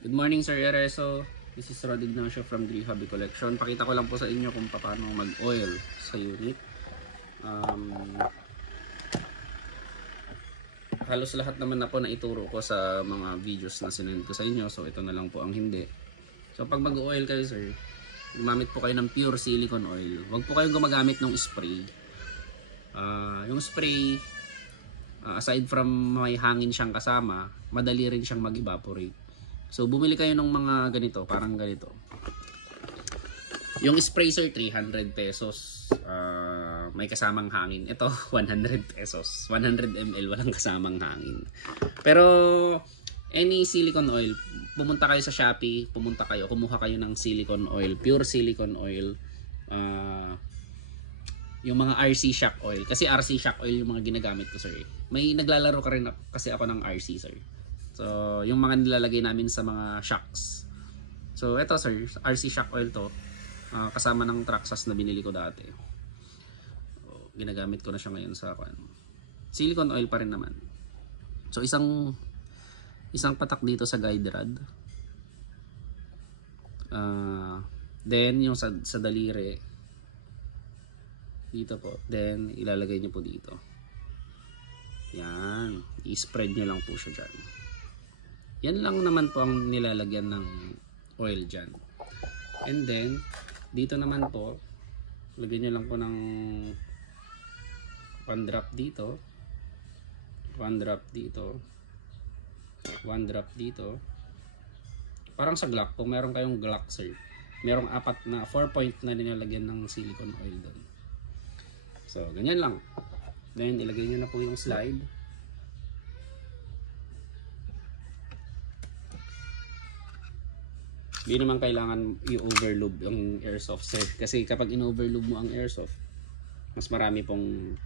Good morning, Sir Ereso. This is Rod Ignacio from Gree Hobby Collection. Pakita ko lang po sa inyo kung paano mag-oil sa unit. Halos lahat naman na po na ituro ko sa mga videos na sinend ko sa inyo. So, ito na lang po ang hindi. So, pag mag-oil kayo, sir, gumamit po kayo ng pure silicone oil. Huwag po kayong gumagamit ng spray. Yung spray, aside from may hangin siyang kasama, madali rin siyang mag-evaporate. So, bumili kayo ng mga ganito, parang ganito. Yung spray, sir, 300 pesos. May kasamang hangin. Ito, 100 pesos. 100 ml, walang kasamang hangin. Pero, any silicone oil, pumunta kayo sa Shopee, kumuha kayo ng silicone oil, pure silicone oil. Yung mga RC shock oil. Kasi RC shock oil yung mga ginagamit ko, sir. May naglalaro ka rin kasi ako ng RC, sir. So, yung mga nilalagay namin sa mga shocks. So, ito, sir, RC shock oil to. Kasama ng Traxxas na binili ko dati. So, ginagamit ko na siya ngayon sa silicone oil pa rin naman. So, isang patak dito sa guide rod. Then, yung sa daliri. Dito po. Then, ilalagay nyo po dito. Yan. I-spread nyo lang po siya dyan. Yan lang naman po ang nilalagyan ng oil dyan. And then, dito naman po, lagyan nyo lang po ng 1 drop dito. 1 drop dito. 1 drop dito. Parang sa Glock, kung meron kayong Glock, sir, merong 4 point na nilalagyan ng silicone oil doon. So, ganyan lang. Then, ilagay nyo na po yung slide. Hindi naman kailangan i-overload ang airsoft, sir. Kasi kapag in-overload mo ang airsoft, mas marami pong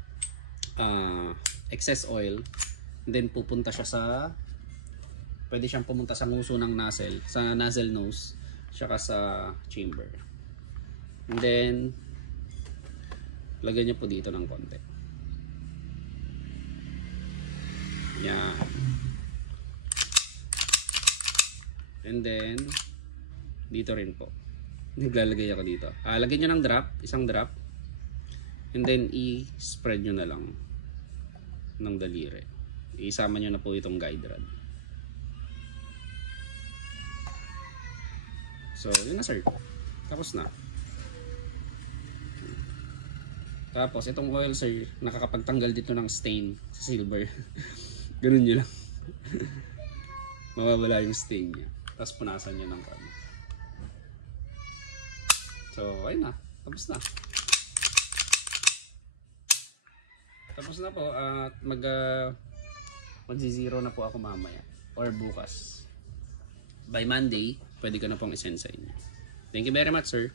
excess oil. Then, pupunta siya pwede siyang pumunta sa nguso ng nozzle, sa nozzle nose, saka sa chamber. And then, lagyan nyo po dito ng konti. Yan. And then, dito rin po. Naglalagay ako dito. Lagyan nyo ng drop, isang drop. And then, i-spread nyo na lang ng daliri. Isama nyo na po itong guide rod. So, yun na, sir. Tapos na. Tapos, itong oil, sir, nakakapagtanggal dito ng stain sa silver. Ganun nyo lang. Mawawala yung stain niya. Tapos, punasan nyo ng kami. So, ayun na. Tapos na. Tapos na po. At mag-zero na po ako mamaya. Or bukas. By Monday, pwede ko na pong isend sa inyo. Thank you very much, sir.